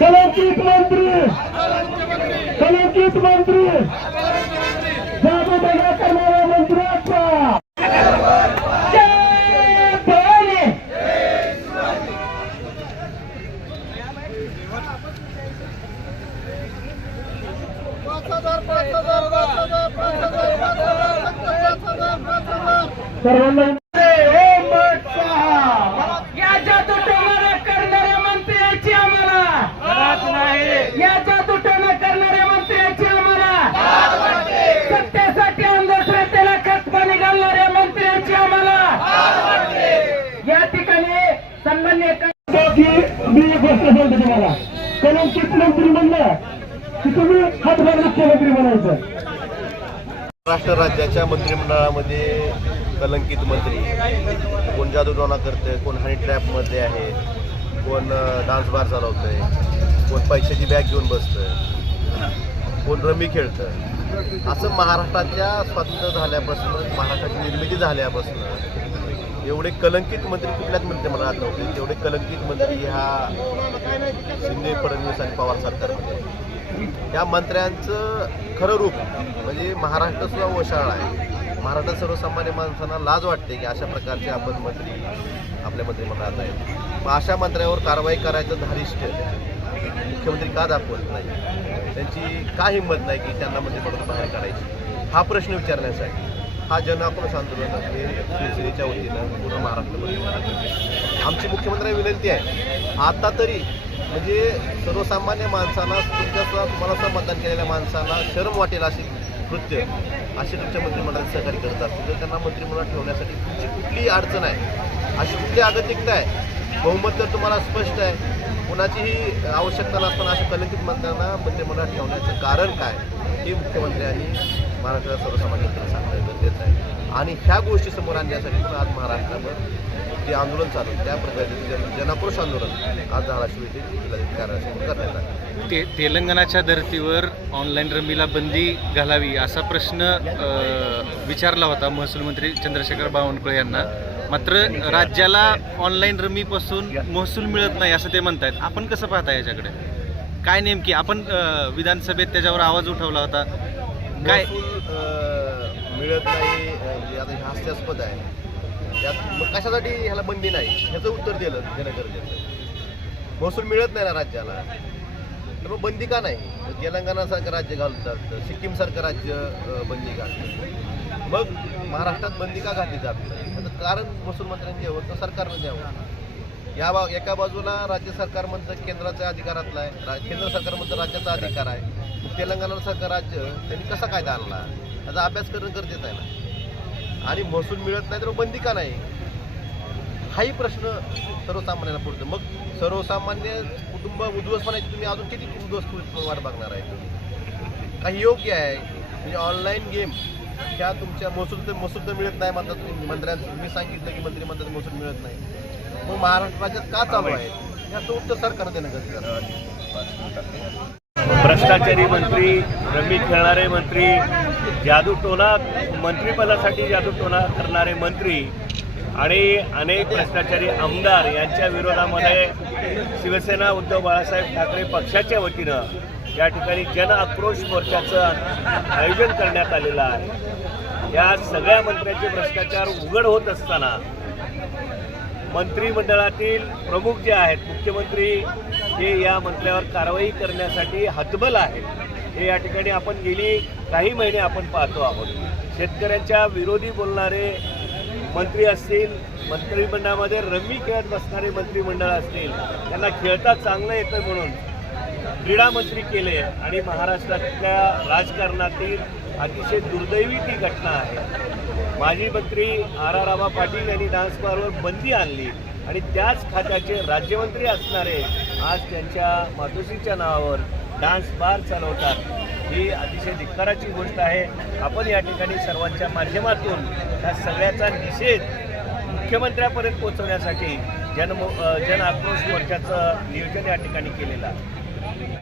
कलंकित मंत्री कलंकित मंत्री जादू टोना करणाऱ्या मंत्र्याचा सर्वांना या जादू टोना करणाऱ्या मंत्र्याची आम्हाला या जादू टोना करणाऱ्या मंत्र्याची आम्हाला सत्तेसाठी अंधश्रद्धेला खतपाणी घालणाऱ्या मंत्र्याची आम्हाला या ठिकाणी सन्मान्य मी एक गोष्ट सांगतो तुम्हाला, कलंकित मंत्री म्हणलं की तुम्ही हातभार मुख्यमंत्री म्हणायचं. महाराष्ट्र राज्याच्या मंत्रिमंडळामध्ये कलंकित मंत्री कोण जादूटोणा करतंय, कोण हनी ट्रॅपमध्ये आहे, कोण डान्स बार चालवतंय, कोण पैशाची बॅग घेऊन बसतंय, कोण रमी खेळतं. असं महाराष्ट्राच्या स्वातंत्र्य झाल्यापासून, महाराष्ट्राची निर्मिती झाल्यापासून एवढे कलंकित मंत्री कुठल्याच मंत्रिमंडळात नव्हते. तेवढे कलंकित मंत्री ह्या शिंदे, फडणवीस आणि पवार सरकारमध्ये. त्या मंत्र्यांचं खरं रूप म्हणजे महाराष्ट्र सुद्धा ओशाळा आहे. महाराष्ट्रात सर्वसामान्य माणसांना लाज वाटते की अशा प्रकारचे आपण मंत्री आपल्या मंत्रिमंडळात आहेत. मग अशा मंत्र्यावर कारवाई करायचं धारिष्ट्य मुख्यमंत्री का दाखवत नाही, त्यांची का हिंमत नाही की त्यांना मंत्रिमंडळातून बाहेर काढायची. हा प्रश्न विचारण्यासाठी हा जनआक्रोश आंदोलन हे शिवसेनेच्या वतीनं पूर्ण महाराष्ट्रामध्ये आमची मुख्यमंत्र्यांना विनंती आहे, आता तरी म्हणजे सर्वसामान्य माणसांना तुम्हाला असं मतदान केलेल्या माणसांना शरम वाटेल अशी कृत्य असे तुमच्या मंत्रिमंडळात सहकार्य करत असतील तर त्यांना मंत्रिमंडळात ठेवण्यासाठी तुमची कुठलीही अडचण आहे, अशी कुठली अगतिकता आहे, बहुमत तर तुम्हाला स्पष्ट आहे, कोणाचीही आवश्यकता नसताना अशा कलंकित मंत्र्यांना मंत्रिमंडळात ठेवण्याचं कारण काय हे मुख्यमंत्र्यांनी महाराष्ट्राच्या सर्वसामान्य जनतेला सांगणं गरजेचं आहे. आणि ह्या गोष्टी समोर आणण्यासाठी पण आज महाराष्ट्रावर जे आंदोलन चालू त्या प्रकारचे जनआक्रोश आंदोलन आज धाराशिव येथे जिल्हाधिकारी करण्यात आले. तेलंगणाच्या धर्तीवर ऑनलाईन रमीला बंदी घालावी असा प्रश्न विचारला होता महसूल मंत्री चंद्रशेखर बावनकुळे यांना. मात्र राज्याला ऑनलाईन रमीपासून महसूल मिळत नाही असं ते म्हणतायत. आपण कसं पाहता याच्याकडे? काय नेमकी आपण विधानसभेत त्याच्यावर आवाज उठवला होता, काय मिळत नाही म्हणजे आता हे हास्यास्पद आहे. त्यात मग कशासाठी ह्याला बंदी नाही ह्याचं उत्तर दिलं देणं गरजेचं. महसूल मिळत नाही ना राज्याला, तर मग बंदी का नाही? तेलंगणासारखं राज्य घालतात, सिक्कीमसारखं राज्य बंदी घालतं, मग महाराष्ट्रात बंदी का घातली जात नाही? त्याचं कारण महसूल मंत्र्यांनी द्यावं तर सरकारनं द्यावं. एका बाजूला राज्य सरकार म्हणतं केंद्राच्या अधिकारातला आहे, केंद्र सरकार म्हणतं राज्याचा अधिकार आहे. मग तेलंगणासारखं राज्य त्यांनी कसा कायदा आणला याचा अभ्यास करणं गरजेचं आहे ना. आणि महसूल मिळत नाही तर बंदी का नाही हाही प्रश्न सर्वसामान्यांना पडतो. मग सर्वसामान्य कुटुंब उद्ध्वस्तपणाची तुम्ही अजून किती उद्ध्वस्त वाट बघणार आहे? काही योग्य आहे म्हणजे ऑनलाईन गेम ह्या तुमच्या महसूल तर मिळत नाही म्हणतात तुम्ही मंत्र्यांचं. तुम्ही सांगितलं की मंत्री म्हणतात महसूल मिळत नाही, मग महाराष्ट्र राज्यात का चालू आहे याचं उत्तर सरकारनं देणं गरजेचं आहे. भ्रष्टाचारी मंत्री, रमी खेळणारे मंत्री, जादूटोणा मंत्रिपदासाठी जादूटोणा करणारे मंत्री आणि अनेक भ्रष्टाचारी आमदार यांच्या विरोधामध्ये शिवसेना उद्धव बाळासाहेब ठाकरे पक्षाच्या वतीनं या ठिकाणी जन आक्रोश मोर्चाचं आयोजन करण्यात आलेलं आहे. या सगळ्या मंत्र्यांचे भ्रष्टाचार उघड होत असताना मंत्रिमंडळातील प्रमुख जे आहेत मुख्यमंत्री हे या मंत्र्यावर कारवाई करण्यासाठी हतबल आहेत. हे या ठिकाणी आपण गेली काही महिने आपण पाहतो आहोत. शेतकऱ्यांच्या विरोधी बोलणारे मंत्री असतील, मंत्रिमंडळामध्ये रमी खेळत बसणारे मंत्रिमंडळ असतील, त्यांना खेळता चांगलं येतं म्हणून क्रीडा मंत्री केले आणि महाराष्ट्रातल्या राजकारणातील अतिशय दुर्दैवी ती घटना आहे. माजी मंत्री R.R. रामा पाटील यांनी डान्स बारवर बंदी आणली आणि त्याच खात्याचे राज्यमंत्री असणारे आज त्यांच्या मातोश्रीच्या नावावर डान्स बार चालवतात. ही अतिशय धिक्काराची गोष्ट आहे. आपण या ठिकाणी सर्वांच्या माध्यमातून या सगळ्याचा निषेध मुख्यमंत्र्यापर्यंत पोहोचवण्यासाठी जन आक्रोश मोर्चाचं नियोजन या ठिकाणी केलेलं आहे.